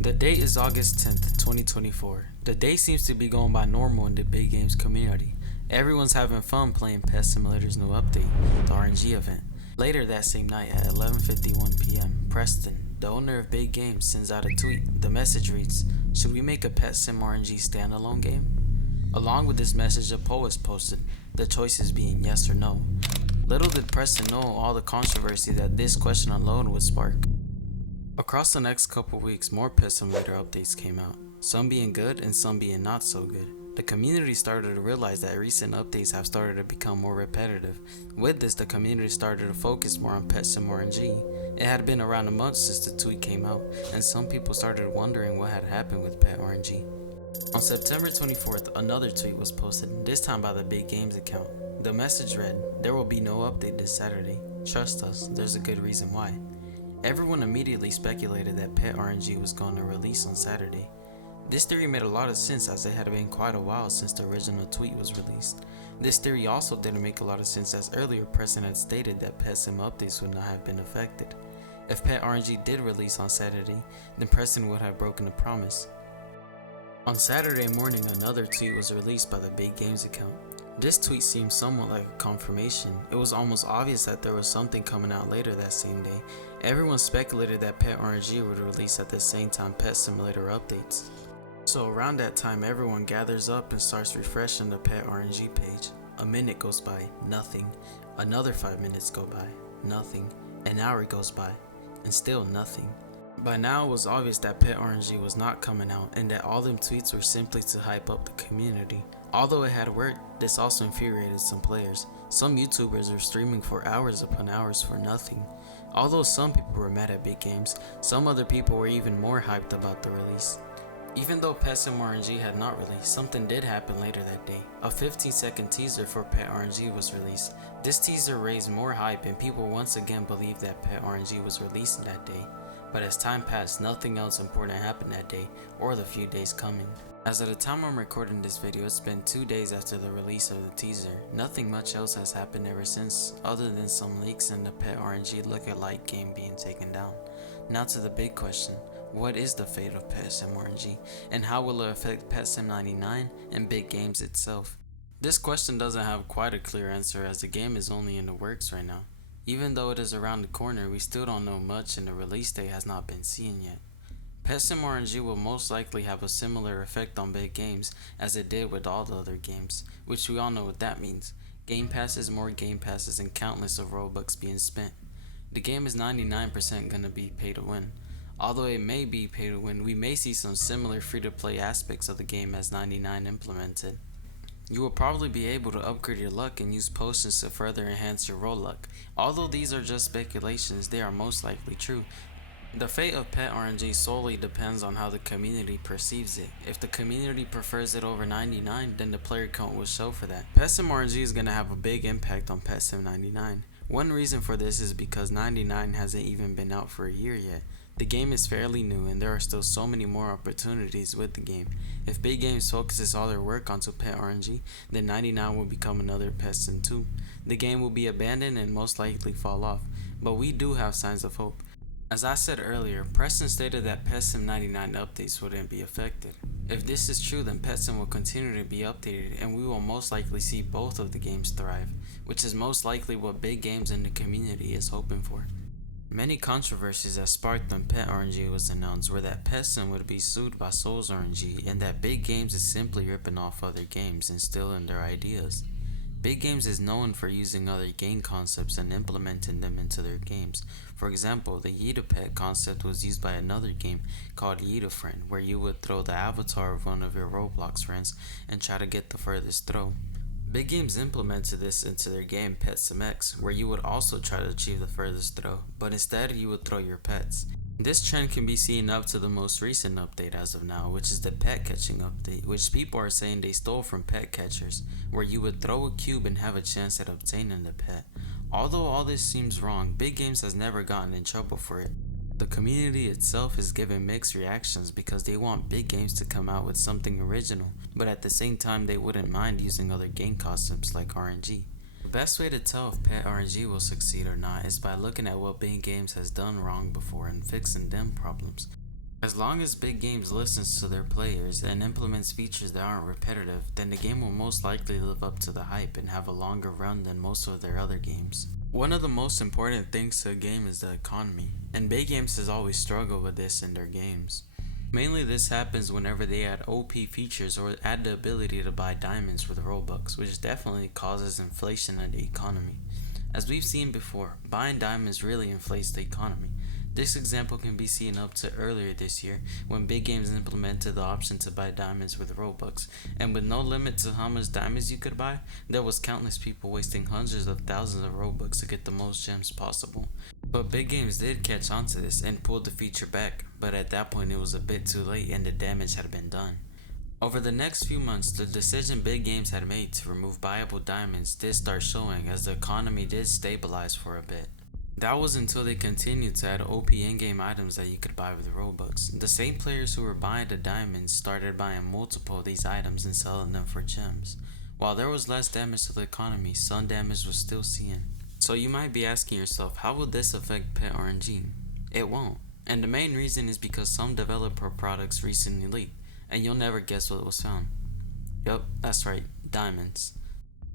The date is August 10th, 2024. The day seems to be going by normal in the big games community. Everyone's having fun playing Pet Simulator's new update, the RNG event. Later that same night at 11:51 p.m., Preston, the owner of Big Games, sends out a tweet. The message reads, "Should we make a Pet Sim RNG standalone game?" Along with this message, a poll was posted, the choices being yes or no. Little did Preston know all the controversy that this question alone would spark. Across the next couple weeks, more Pet Simulator updates came out, some being good and some being not so good. The community started to realize that recent updates have started to become more repetitive. With this, the community started to focus more on Pet Sim RNG. It had been around a month since the tweet came out, and some people started wondering what had happened with Pet RNG. On September 24th, another tweet was posted, this time by the Big Games account. The message read, "There will be no update this Saturday. Trust us, there's a good reason why." Everyone immediately speculated that Pet RNG was going to release on Saturday. This theory made a lot of sense as it had been quite a while since the original tweet was released. This theory also didn't make a lot of sense as earlier Preston had stated that Pet Sim updates would not have been affected. If Pet RNG did release on Saturday, then Preston would have broken the promise. On Saturday morning, another tweet was released by the Big Games account. This tweet seemed somewhat like a confirmation. It was almost obvious that there was something coming out later that same day. Everyone speculated that Pet RNG would release at the same time Pet Simulator updates. So around that time, everyone gathers up and starts refreshing the Pet RNG page. A minute goes by, nothing. Another 5 minutes go by, nothing. An hour goes by, and still nothing. By now, it was obvious that Pet RNG was not coming out and that all them tweets were simply to hype up the community. Although it had worked, this also infuriated some players. Some YouTubers were streaming for hours upon hours for nothing. Although some people were mad at Big Games, some other people were even more hyped about the release. Even though Pet Sim RNG had not released, something did happen later that day. A 15-second teaser for Pet RNG was released. This teaser raised more hype and people once again believed that Pet RNG was released that day. But as time passed, nothing else important happened that day or the few days coming. As of the time I'm recording this video, it's been 2 days after the release of the teaser. Nothing much else has happened ever since, other than some leaks and the Pet RNG look-alike game being taken down. Now to the big question, what is the fate of Pet Sim RNG, and how will it affect Pet Sim 99 and Big Games itself? This question doesn't have quite a clear answer as the game is only in the works right now. Even though it is around the corner, we still don't know much and the release date has not been seen yet. Pet Sim RNG will most likely have a similar effect on Big Games as it did with all the other games, which we all know what that means. Game passes, more game passes, and countless of Robux being spent. The game is 99% gonna be pay to win. Although it may be pay to win, we may see some similar free-to-play aspects of the game as 99 implemented. You will probably be able to upgrade your luck and use potions to further enhance your roll luck. Although these are just speculations, they are most likely true. The fate of Pet RNG solely depends on how the community perceives it. If the community prefers it over 99, then the player count will show for that. Pet Sim RNG is going to have a big impact on Pet Sim 99. One reason for this is because 99 hasn't even been out for a year yet. The game is fairly new and there are still so many more opportunities with the game. If Big Games focuses all their work onto Pet RNG, then 99 will become another Pet Sim 2. The game will be abandoned and most likely fall off, but we do have signs of hope. As I said earlier, Preston stated that Pet Sim 99 updates wouldn't be affected. If this is true, then Pet Sim will continue to be updated and we will most likely see both of the games thrive, which is most likely what Big Games and the community is hoping for. Many controversies that sparked when Pet RNG was announced were that Pet Sim would be sued by Souls RNG and that Big Games is simply ripping off other games and stealing their ideas. Big Games is known for using other game concepts and implementing them into their games. For example, the Yeeta Pet concept was used by another game called Yeeta Friend, where you would throw the avatar of one of your Roblox friends and try to get the furthest throw. Big Games implemented this into their game Pet Sim X, where you would also try to achieve the furthest throw, but instead you would throw your pets. This trend can be seen up to the most recent update as of now, which is the pet catching update, which people are saying they stole from pet catchers, where you would throw a cube and have a chance at obtaining the pet. Although all this seems wrong, Big Games has never gotten in trouble for it. The community itself is giving mixed reactions because they want Big Games to come out with something original, but at the same time they wouldn't mind using other game concepts like RNG. The best way to tell if Pet RNG will succeed or not is by looking at what Big Games has done wrong before and fixing them problems. As long as big games listens to their players and implements features that aren't repetitive, then the game will most likely live up to the hype and have a longer run than most of their other games. One of the most important things to a game is the economy, and big games has always struggled with this in their games. Mainly this happens whenever they add OP features or add the ability to buy diamonds with Robux, which definitely causes inflation in the economy. As we've seen before, buying diamonds really inflates the economy. This example can be seen up to earlier this year when big games implemented the option to buy diamonds with Robux, and with no limit to how much diamonds you could buy, there was countless people wasting hundreds of thousands of Robux to get the most gems possible. But big games did catch on to this and pulled the feature back, but at that point it was a bit too late and the damage had been done. Over the next few months, the decision big games had made to remove buyable diamonds did start showing as the economy did stabilize for a bit. That was until they continued to add OP in-game items that you could buy with Robux. The same players who were buying the diamonds started buying multiple of these items and selling them for gems. While there was less damage to the economy, some damage was still seen. So you might be asking yourself, how will this affect Pet RNG? It won't. And the main reason is because some developer products recently leaked, and you'll never guess what was found. Yup, that's right, diamonds.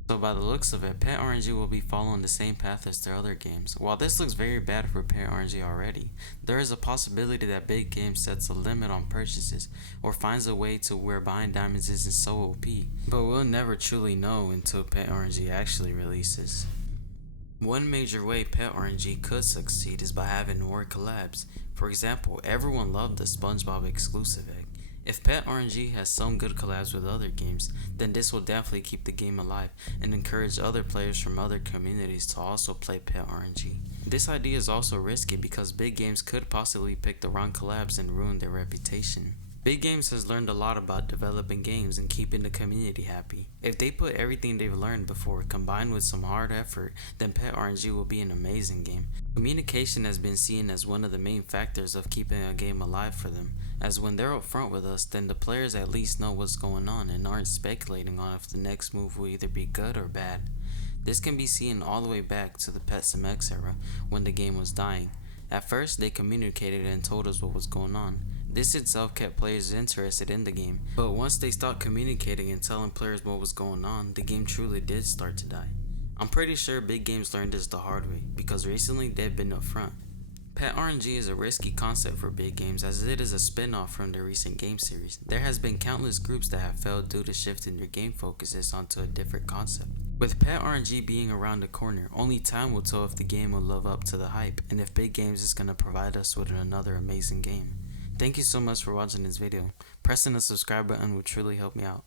So by the looks of it, Pet RNG will be following the same path as their other games. While this looks very bad for Pet RNG already, there is a possibility that big game sets a limit on purchases or finds a way to where buying diamonds isn't so OP. But we'll never truly know until Pet RNG actually releases. One major way Pet RNG could succeed is by having more collabs. For example, everyone loved the SpongeBob exclusive egg. If Pet RNG has some good collabs with other games, then this will definitely keep the game alive and encourage other players from other communities to also play Pet RNG. This idea is also risky because big games could possibly pick the wrong collabs and ruin their reputation. Big Games has learned a lot about developing games and keeping the community happy. If they put everything they've learned before combined with some hard effort, then Pet RNG will be an amazing game. Communication has been seen as one of the main factors of keeping a game alive for them, as when they're upfront with us, then the players at least know what's going on and aren't speculating on if the next move will either be good or bad. This can be seen all the way back to the Pet X era when the game was dying. At first, they communicated and told us what was going on. This itself kept players interested in the game, but once they stopped communicating and telling players what was going on, the game truly did start to die. I'm pretty sure big games learned this the hard way, because recently they've been upfront. Pet RNG is a risky concept for big games as it is a spin-off from the recent game series. There has been countless groups that have failed due to shifting their game focuses onto a different concept. With Pet RNG being around the corner, only time will tell if the game will live up to the hype and if big games is going to provide us with another amazing game. Thank you so much for watching this video. Pressing the subscribe button will truly help me out.